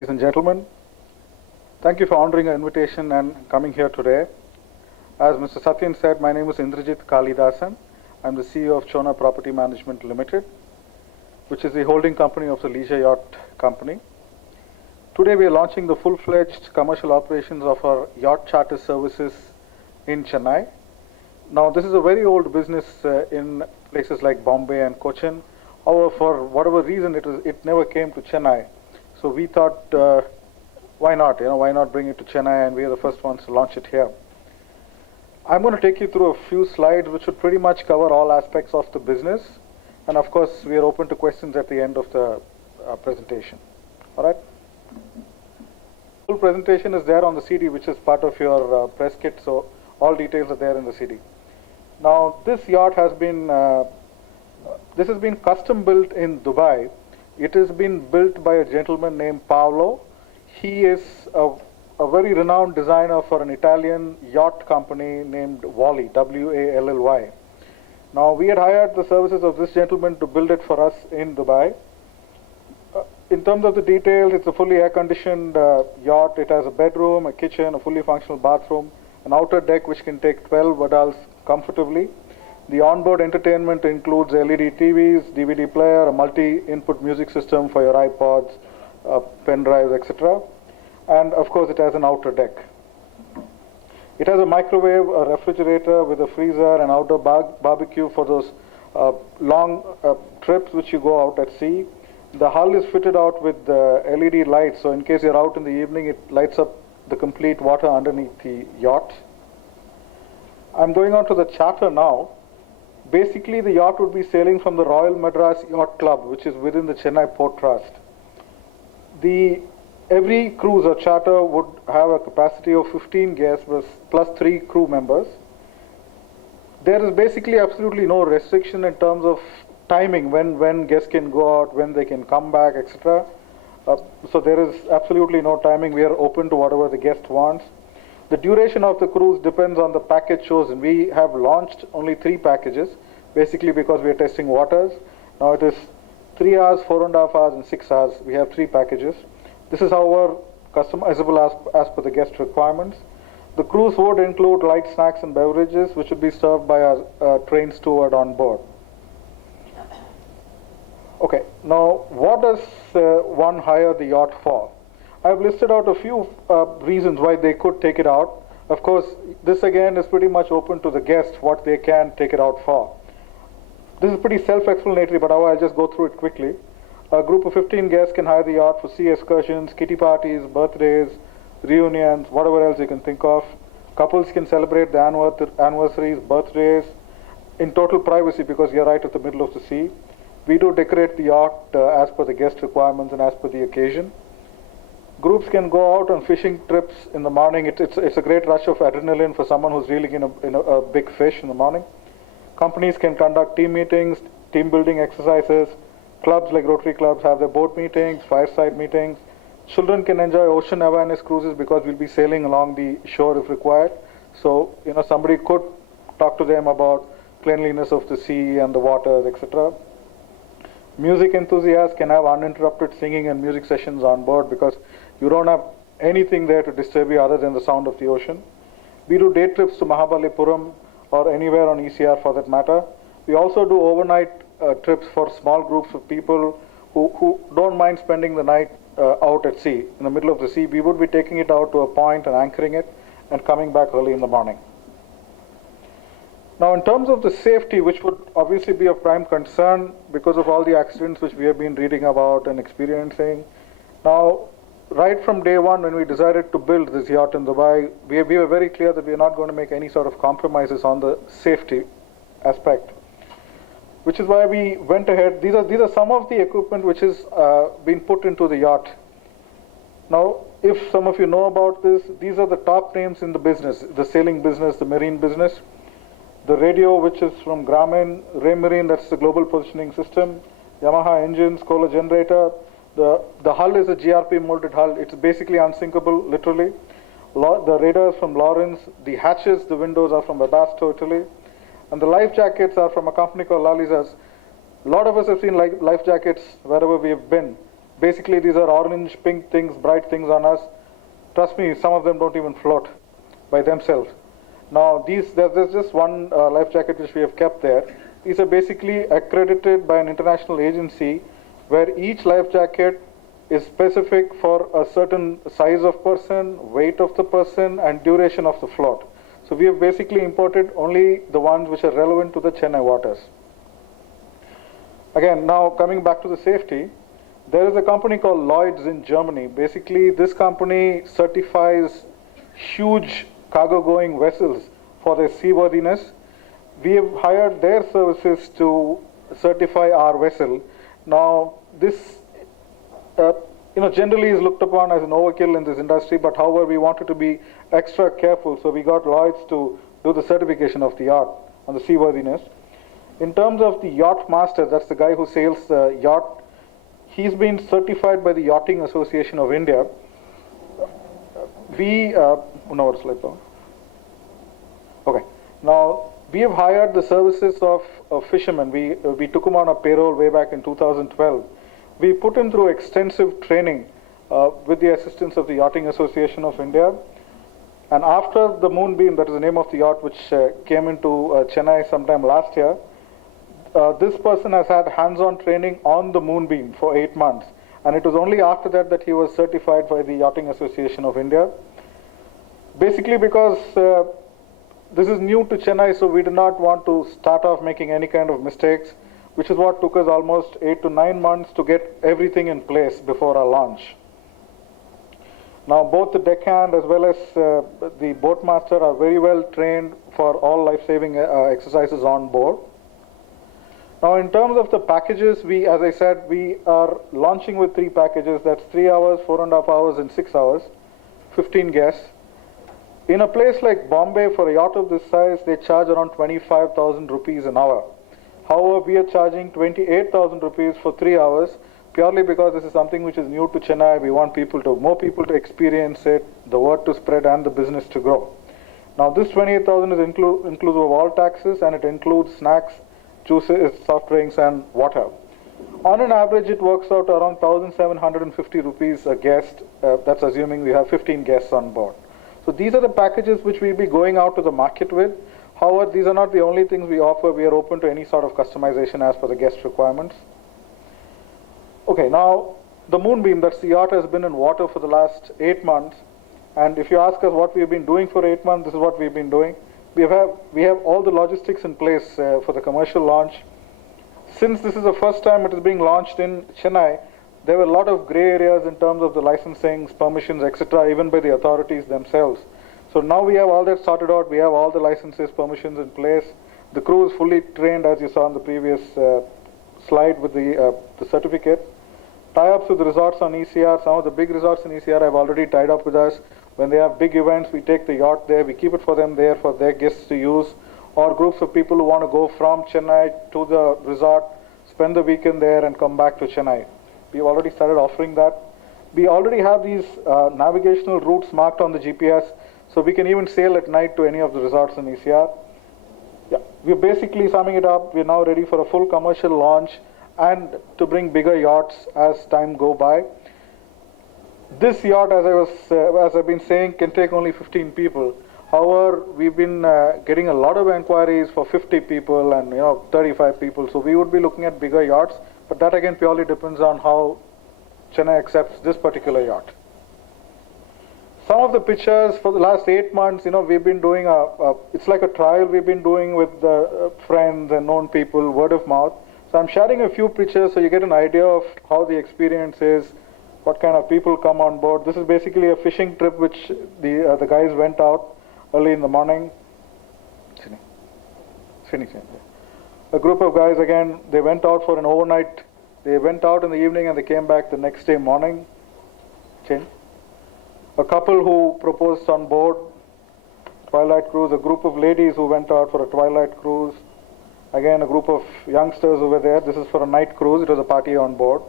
Ladies and gentlemen, thank you for honoring our invitation and coming here today. As Mr. Satyan said, my name is Indrajit Kalidasan. I'm the CEO of Chona Property Management Limited, which is the holding company of the Leisure Yacht Company. Today we are launching the full-fledged commercial operations of our yacht charter services in Chennai. Now, this is a very old business in places like Bombay and Cochin. However, for whatever reason, it never came to Chennai. So we thought, why not? Why not bring it to Chennai? And we are the first ones to launch it here. I'm going to take you through a few slides, which should pretty much cover all aspects of the business. And of course, we are open to questions at the end of the presentation. All right. Full presentation is there on the CD, which is part of your press kit. So all details are there in the CD. Now, this yacht has been custom built in Dubai. It has been built by a gentleman named Paolo. He is a very renowned designer for an Italian yacht company named Wally, W-A-L-L-Y. Now, we had hired the services of this gentleman to build it for us in Dubai. In terms of the details, it's a fully air-conditioned yacht. It has a bedroom, a kitchen, a fully functional bathroom, an outer deck which can take 12 adults comfortably. The onboard entertainment includes LED TVs, DVD player, a multi-input music system for your iPods, pen drives, etc. And of course, it has an outer deck. It has a microwave, a refrigerator with a freezer, an outdoor barbecue for those long trips which you go out at sea. The hull is fitted out with LED lights, so in case you're out in the evening, it lights up the complete water underneath the yacht. I'm going on to the charter now. Basically, the yacht would be sailing from the Royal Madras Yacht Club, which is within the Chennai Port Trust. Every cruise or charter would have a capacity of 15 guests plus 3 crew members. There is basically absolutely no restriction in terms of timing, when guests can go out, when they can come back, etc. So there is absolutely no timing. We are open to whatever the guest wants. The duration of the cruise depends on the package chosen. We have launched only 3 packages, basically because we are testing waters. Now it is 3 hours, 4.5 hours, and 6 hours. We have 3 packages. This is however customizable as per the guest requirements. The cruise would include light snacks and beverages, which would be served by our trained steward on board. Okay, now what does one hire the yacht for? I've listed out a few reasons why they could take it out. Of course, this again is pretty much open to the guests what they can take it out for. This is pretty self-explanatory, but I'll just go through it quickly. A group of 15 guests can hire the yacht for sea excursions, kitty parties, birthdays, reunions, whatever else you can think of. Couples can celebrate the anniversaries, birthdays, in total privacy because you're right at the middle of the sea. We do decorate the yacht as per the guest requirements and as per the occasion. Groups can go out on fishing trips in the morning. It's a great rush of adrenaline for someone who's reeling in a big fish in the morning. Companies can conduct team meetings, team building exercises. Clubs like Rotary clubs have their boat meetings, fireside meetings. Children can enjoy ocean awareness cruises because we'll be sailing along the shore if required. So, somebody could talk to them about cleanliness of the sea and the waters, etc. Music enthusiasts can have uninterrupted singing and music sessions on board because you don't have anything there to disturb you other than the sound of the ocean. We do day trips to Mahabalipuram or anywhere on ECR for that matter. We also do overnight trips for small groups of people who don't mind spending the night out at sea, in the middle of the sea. We would be taking it out to a point and anchoring it and coming back early in the morning. Now, in terms of the safety, which would obviously be of prime concern because of all the accidents which we have been reading about and experiencing. Now, right from day one when we decided to build this yacht in Dubai, we were very clear that we are not going to make any sort of compromises on the safety aspect, which is why we went ahead. These are some of the equipment which has been put into the yacht. Now, if some of you know about this, these are the top names in the business, the sailing business, the marine business. The radio, which is from Grumman, Raymarine, that's the global positioning system, Yamaha engines, Kohler generator. The hull is a GRP molded hull. It's basically unsinkable, literally. The radar is from Lawrence. The hatches, the windows are from Webasto, Italy. And the life jackets are from a company called Lalizas. A lot of us have seen life jackets wherever we have been. Basically, these are orange, pink things, bright things on us. Trust me, some of them don't even float by themselves. Now, there's just one life jacket which we have kept there. These are basically accredited by an international agency where each life jacket is specific for a certain size of person, weight of the person, and duration of the float. So we have basically imported only the ones which are relevant to the Chennai waters. Again, now coming back to the safety, there is a company called Lloyd's in Germany. Basically, this company certifies huge cargo-going vessels for their seaworthiness. We have hired their services to certify our vessel. Now, this generally is looked upon as an overkill in this industry, but however, we wanted to be extra careful, so we got Lloyd's to do the certification of the yacht on the seaworthiness. In terms of the yacht master, that's the guy who sails the yacht, he's been certified by the Yachting Association of India. Okay. Now, we have hired the services of fishermen. We took him on a payroll way back in 2012. We put him through extensive training with the assistance of the Yachting Association of India. And after the Moonbeam, that is the name of the yacht which came into Chennai sometime last year, this person has had hands-on training on the Moonbeam for 8 months. And it was only after that that he was certified by the Yachting Association of India. Basically because this is new to Chennai, so we did not want to start off making any kind of mistakes, which is what took us almost 8 to 9 months to get everything in place before our launch. Now, both the deckhand as well as the boatmaster are very well trained for all life-saving exercises on board. Now, in terms of the packages, as I said, we are launching with 3 packages. That's 3 hours, 4.5 hours, and 6 hours, 15 guests. In a place like Bombay, for a yacht of this size, they charge around 25,000 rupees an hour. However, we are charging 28,000 rupees for 3 hours, purely because this is something which is new to Chennai. We want more people to experience it, the word to spread, and the business to grow. Now, this 28,000 is inclusive of all taxes, and it includes snacks, juices, soft drinks, and water. On an average, it works out around 1,750 rupees a guest. That's assuming we have 15 guests on board. So these are the packages which we'll be going out to the market with. However, these are not the only things we offer. We are open to any sort of customization as per the guest requirements. Okay, now the Moonbeam, that's the yacht, has been in water for the last 8 months. And if you ask us what we've been doing for 8 months, this is what we've been doing. We have all the logistics in place for the commercial launch. Since this is the first time it is being launched in Chennai, there were a lot of gray areas in terms of the licensing, permissions, etc., even by the authorities themselves. So now we have all that sorted out. We have all the licenses, permissions in place. The crew is fully trained, as you saw on the previous slide with the certificate. Tie-ups with the resorts on ECR. Some of the big resorts in ECR have already tied up with us. When they have big events, we take the yacht there. We keep it for them there for their guests to use. Or groups of people who want to go from Chennai to the resort, spend the weekend there and come back to Chennai. We've already started offering that. We already have these navigational routes marked on the GPS, so we can even sail at night to any of the resorts in ECR. Yeah, we're basically summing it up. We're now ready for a full commercial launch and to bring bigger yachts as time go by. This yacht, as I've been saying, can take only 15 people. However, we've been getting a lot of inquiries for 50 people and 35 people. So we would be looking at bigger yachts, but that again purely depends on how Chennai accepts this particular yacht. Some of the pictures for the last 8 months, we've been doing it's like a trial we've been doing with friends and known people, word of mouth. So I'm sharing a few pictures so you get an idea of how the experience is, what kind of people come on board. This is basically a fishing trip which the guys went out early in the morning. A group of guys, again, they went out for an overnight. They went out in the evening and they came back the next day morning. A couple who proposed on board, twilight cruise. A group of ladies who went out for a twilight cruise. Again, a group of youngsters who were there. This is for a night cruise. It was a party on board.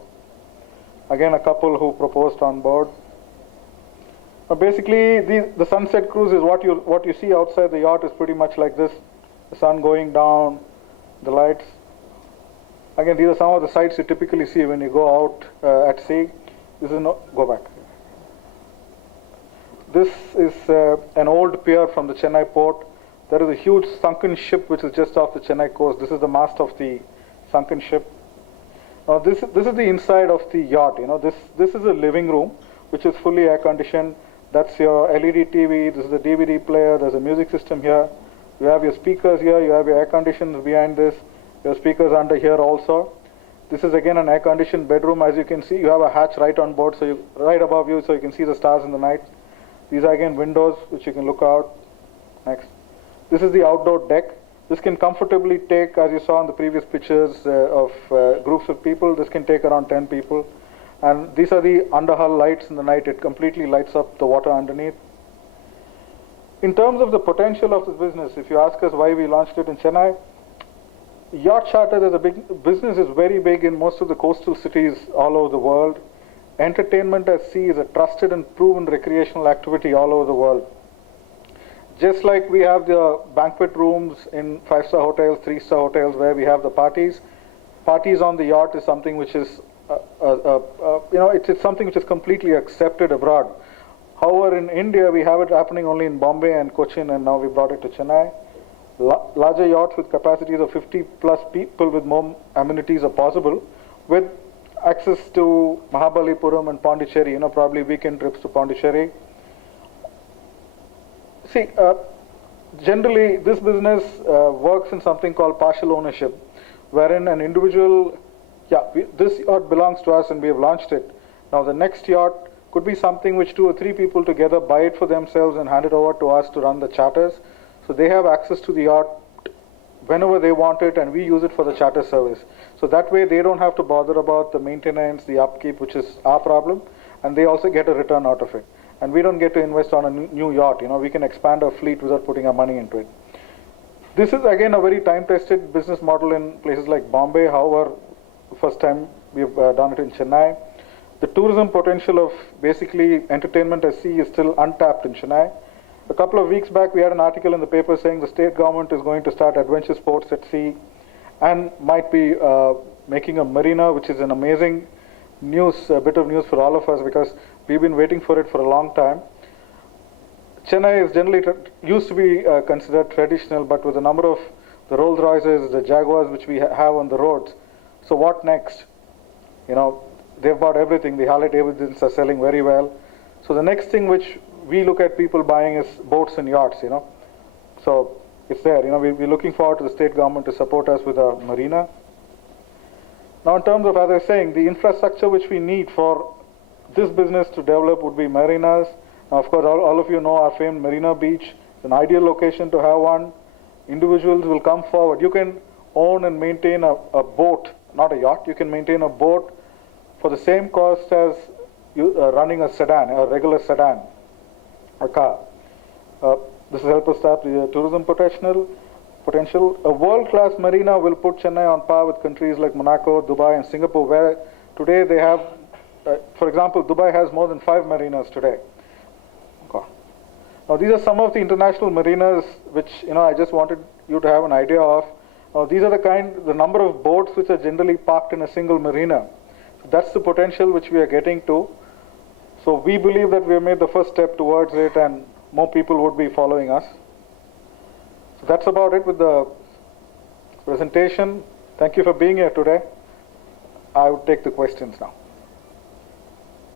Again, a couple who proposed on board. Basically, the sunset cruise is what you see outside the yacht is pretty much like this. The sun going down, the lights. Again, these are some of the sights you typically see when you go out at sea. This is no, go back. This is an old pier from the Chennai port. There is a huge sunken ship which is just off the Chennai coast. This is the mast of the sunken ship. Now this is the inside of the yacht. This is a living room which is fully air conditioned. That's your LED TV. This is the DVD player. There's a music system here. You have your speakers here. You have your air conditioners behind this. Your speakers under here also. This is again an air conditioned bedroom. As you can see, you have a hatch right on board, right above you, so you can see the stars in the night. These are again windows which you can look out. Next. This is the outdoor deck. This can comfortably take, as you saw in the previous pictures of groups of people, this can take around 10 people. And these are the underhull lights in the night. It completely lights up the water underneath. In terms of the potential of this business, if you ask us why we launched it in Chennai, yacht charter as a big business is very big in most of the coastal cities all over the world. Entertainment at sea is a trusted and proven recreational activity all over the world. Just like we have the banquet rooms in 5-star hotels, 3-star hotels where we have the parties on the yacht is something which is, it's something which is completely accepted abroad. However, in India, we have it happening only in Bombay and Cochin, and now we brought it to Chennai. Larger yachts with capacities of 50 plus people with more amenities are possible, with access to Mahabalipuram and Pondicherry, probably weekend trips to Pondicherry. See, generally this business works in something called partial ownership, wherein an individual, this yacht belongs to us and we have launched it. Now the next yacht could be something which 2 or 3 people together buy it for themselves and hand it over to us to run the charters. So they have access to the yacht whenever they want it, and we use it for the charter service. So that way they don't have to bother about the maintenance, the upkeep, which is our problem, and they also get a return out of it. And we don't get to invest on a new yacht. We can expand our fleet without putting our money into it. This is again a very time-tested business model in places like Bombay. However, first time we've done it in Chennai. The tourism potential of basically entertainment at sea is still untapped in Chennai. A couple of weeks back, we had an article in the paper saying the state government is going to start adventure sports at sea and might be making a marina, which is an amazing bit of news for all of us, because we've been waiting for it for a long time. Chennai is generally used to be considered traditional, but with the number of the Rolls Royces, the Jaguars which we have on the roads, so what next? They've bought everything. The Harley Davidsons are selling very well. So the next thing which we look at people buying is boats and yachts, So it's there. We're looking forward to the state government to support us with a marina. Now in terms of, as I was saying, the infrastructure which we need for this business to develop would be marinas. Now of course all of you know our famed Marina Beach. It's an ideal location to have one. Individuals will come forward. You can own and maintain a boat, not a yacht. You can maintain a boat for the same cost as running a sedan, a regular sedan, a car. This will help us tap the tourism potential. A world-class marina will put Chennai on par with countries like Monaco, Dubai, and Singapore, where today they have, for example, Dubai has more than 5 marinas today. Okay. Now these are some of the international marinas which I just wanted you to have an idea of. Now these are the number of boats which are generally parked in a single marina. So that's the potential which we are getting to. So we believe that we have made the first step towards it, and more people would be following us. So that's about it with the presentation. Thank you for being here today. I would take the questions now.